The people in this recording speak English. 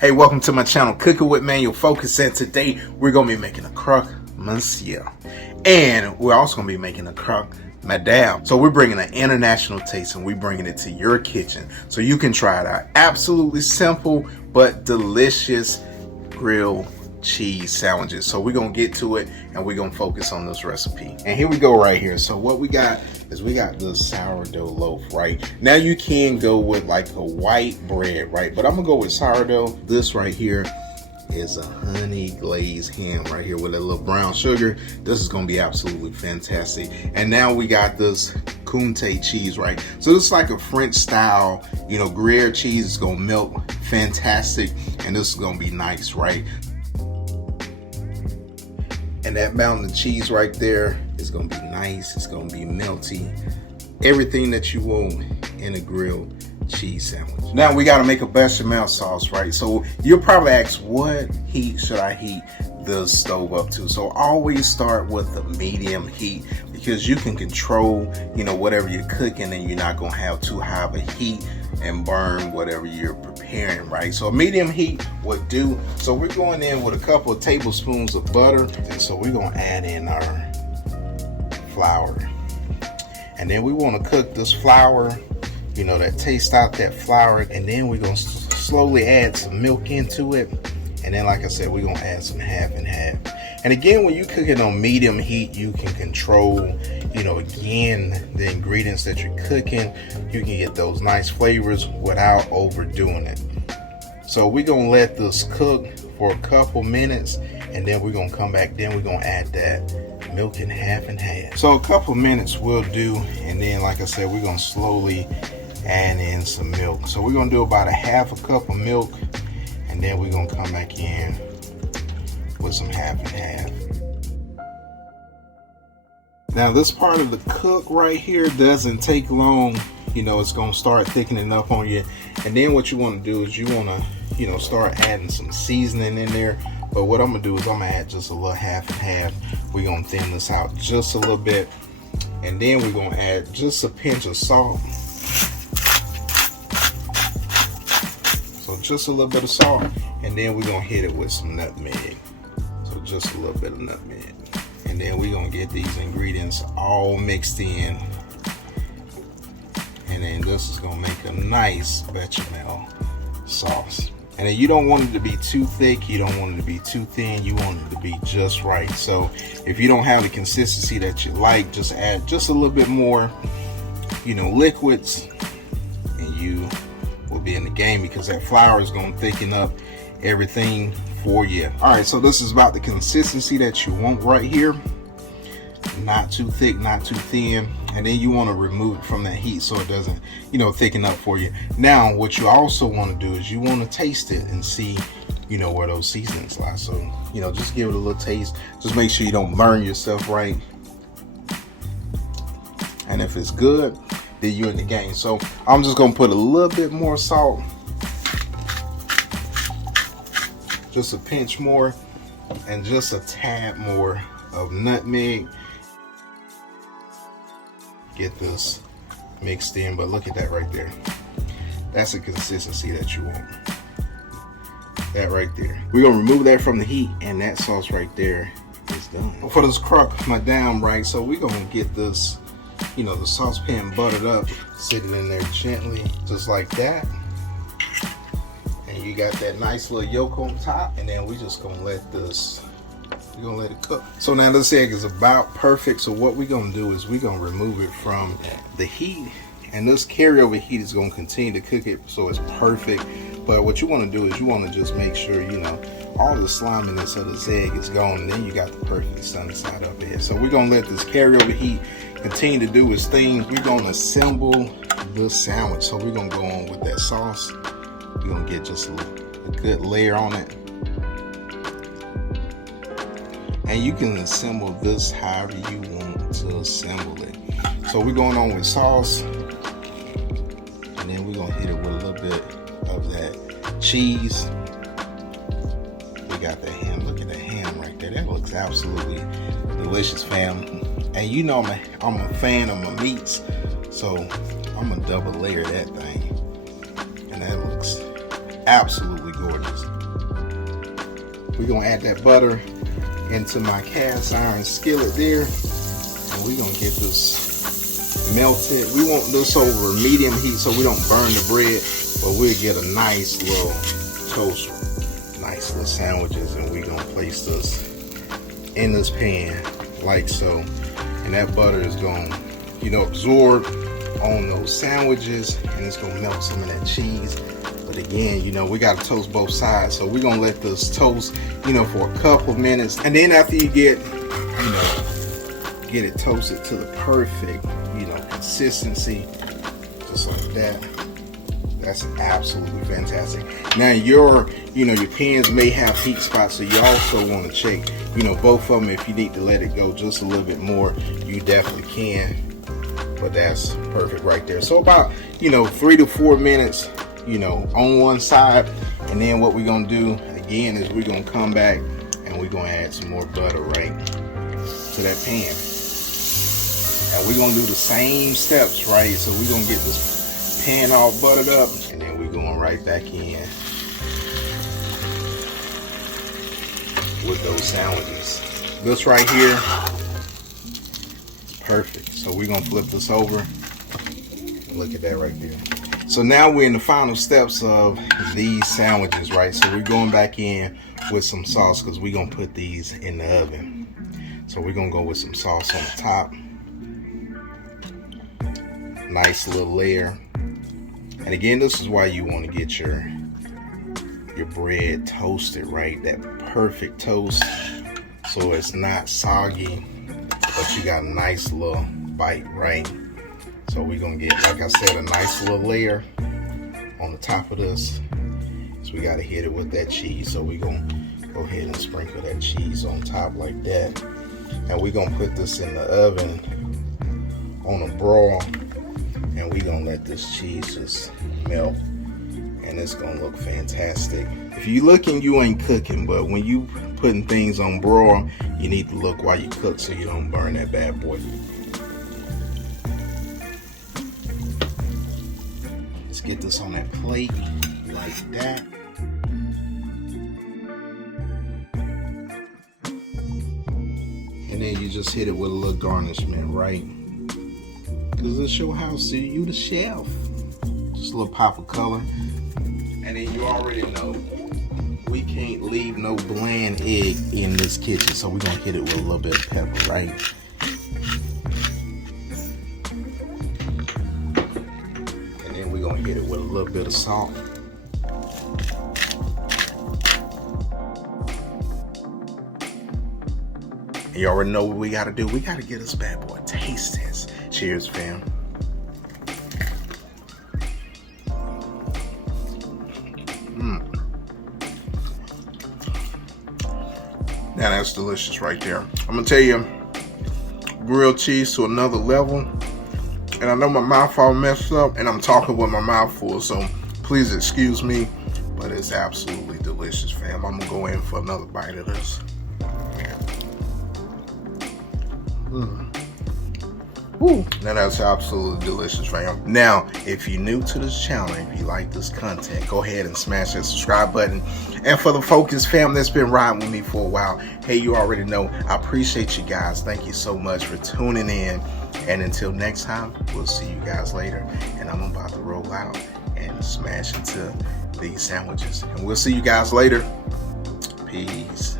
Hey, welcome to my channel, Cooking with Manual Focus, and today we're going to be making a Croque Monsieur. And we're also going to be making a Croque Madame. So we're bringing an international taste and we're bringing it to your kitchen so you can try it out. Absolutely simple but delicious grilled cheese sandwiches. So we're going to get to it and we're going to focus on this recipe. And here we go right here. So what we got is we got this sourdough loaf, right? Now you can go with like a white bread, right? But I'm gonna go with sourdough. This right here is a honey glazed ham right here with a little brown sugar. This is gonna be absolutely fantastic. And now we got this Comté cheese, right? So this is like a French style, Gruyere cheese. Is gonna melt fantastic, and this is gonna be nice, right? And that mountain of cheese right there is gonna be nice. It's gonna be melty. Everything that you want in a grilled cheese sandwich. Now we gotta make a bechamel sauce, right? So you'll probably ask, what heat should I heat the stove up to? So always start with the medium heat, because you can control, whatever you're cooking, and you're not gonna have too high of a heat and burn whatever you're preparing, right? So a medium heat would do. So we're going in with a couple of tablespoons of butter, and so we're gonna add in our flour. And then we want to cook this flour, that taste out that flour, and then we're gonna slowly add some milk into it. And then, like I said, we're gonna add some half and half. And again, when you cook it on medium heat, you can control, again, the ingredients that you're cooking. You can get those nice flavors without overdoing it. So we're gonna let this cook for a couple minutes, and then we're gonna come back. Then we're gonna add that milk in half and half. So a couple minutes will do, and then, like I said, we're gonna slowly add in some milk. So we're gonna do about a half a cup of milk, and then we're gonna come back in with some half and half. Now this part of the cook right here doesn't take long. It's gonna start thickening up on you, and then what you want to do is you want to start adding some seasoning in there. But what I'm gonna do is I'm gonna add just a little half and half. We're gonna thin this out just a little bit, and then we're gonna add just a pinch of salt. So just a little bit of salt, and then we're gonna hit it with some nutmeg. So just a little bit of nutmeg. And then we're gonna get these ingredients all mixed in. And then this is gonna make a nice bechamel sauce. And then you don't want it to be too thick, you don't want it to be too thin, you want it to be just right. So if you don't have the consistency that you like, just add just a little bit more, liquids, and you will be in the game, because that flour is gonna thicken up everything for you. All right, so this is about the consistency that you want right here. Not too thick, not too thin. And then you want to remove it from that heat so it doesn't, thicken up for you. Now, what you also want to do is you want to taste it and see, where those seasonings lie. So, just give it a little taste. Just make sure you don't burn yourself, right? And if it's good, then you're in the game. So I'm just gonna put a little bit more salt, just a pinch more, and just a tad more of nutmeg. Get this mixed in, but look at that right there. That's the consistency that you want. That right there. We're gonna remove that from the heat, and that sauce right there is done. For this Croque Madame, right? So we're gonna get this, the saucepan buttered up, sitting in there gently, just like that. And you got that nice little yolk on top, and then we just gonna let this. We're gonna let it cook. So now this egg is about perfect. So what we're gonna do is we're gonna remove it from the heat, and this carryover heat is gonna continue to cook it so it's perfect. But what you want to do is you want to just make sure all the sliminess of this egg is gone, and then you got the perfect sunny side up here. So we're gonna let this carryover heat continue to do its thing. We're gonna assemble the sandwich. So we're gonna go on with that sauce. We're gonna get just a good layer on it. And you can assemble this however you want to assemble it. So we're going on with sauce, and then we're gonna hit it with a little bit of that cheese. We got that ham. Look at that ham right there. That looks absolutely delicious, fam. And I'm a fan of my meats, so I'm gonna double layer that thing, and that looks absolutely gorgeous. We're gonna add that butter into my cast iron skillet there, and we're gonna get this melted. We want this over medium heat so we don't burn the bread, but we'll get a nice little toast, nice little sandwiches, and we're gonna place this in this pan like so, and that butter is gonna, you know, absorb on those sandwiches, and it's gonna melt some of that cheese. But again, you know, we gotta toast both sides, so we're gonna let this toast, you know, for a couple minutes, and then after you get, you know, get it toasted to the perfect, you know, consistency, just like that. That's absolutely fantastic. Now your pans may have heat spots, so you also want to check, you know, both of them. If you need to let it go just a little bit more, you definitely can. But that's perfect right there. So about, you know, 3 to 4 minutes, you know, on one side, and then what we're gonna do again is we're gonna come back and we're gonna add some more butter right to that pan, and we're gonna do the same steps, right? So we're gonna get this pan all buttered up, and then we're going right back in with those sandwiches. This right here, perfect. So we're gonna flip this over. Look at that right there. So now we're in the final steps of these sandwiches, right? So we're going back in with some sauce because we're gonna put these in the oven. So we're gonna go with some sauce on the top. Nice little layer. And again, this is why you want to get your bread toasted, right? That perfect toast, so it's not soggy, but you got a nice little bite, right? So we're gonna get, like I said, a nice little layer on the top of this. So we gotta hit it with that cheese. So we're gonna go ahead and sprinkle that cheese on top like that. And we're gonna put this in the oven on a broil, and we're gonna let this cheese just melt, and it's gonna look fantastic. If you looking, you ain't cooking, but when you putting things on broil, you need to look while you cook so you don't burn that bad boy. Let's get this on that plate like that. And then you just hit it with a little garnishment, right? Because it's your house, so you the chef. Just a little pop of color. And then you already know, we can't leave no bland egg in this kitchen, so we're gonna hit it with a little bit of pepper, right? And then we're gonna hit it with a little bit of salt. And you already know what we gotta do. We gotta get this bad boy taste test. Cheers, fam. Now that's delicious right there. I'm gonna tell you, grilled cheese to another level. And I know my mouth all messed up, and I'm talking with my mouth full, so please excuse me, but it's absolutely delicious, fam. I'm gonna go in for another bite of this. Woo. Now that's absolutely delicious, fam. Now, if you're new to this channel, if you like this content, go ahead and smash that subscribe button. And for the Focus fam that's been riding with me for a while, hey, you already know, I appreciate you guys. Thank you so much for tuning in. And until next time, we'll see you guys later. And I'm about to roll out and smash into these sandwiches. And we'll see you guys later. Peace.